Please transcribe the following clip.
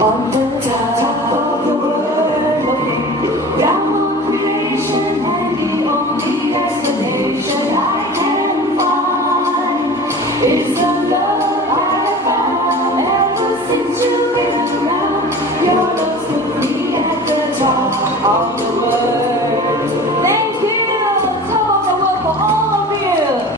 On the top of the world, looking down on creation, and the only explanation I can find is the love I have found ever since you've been around.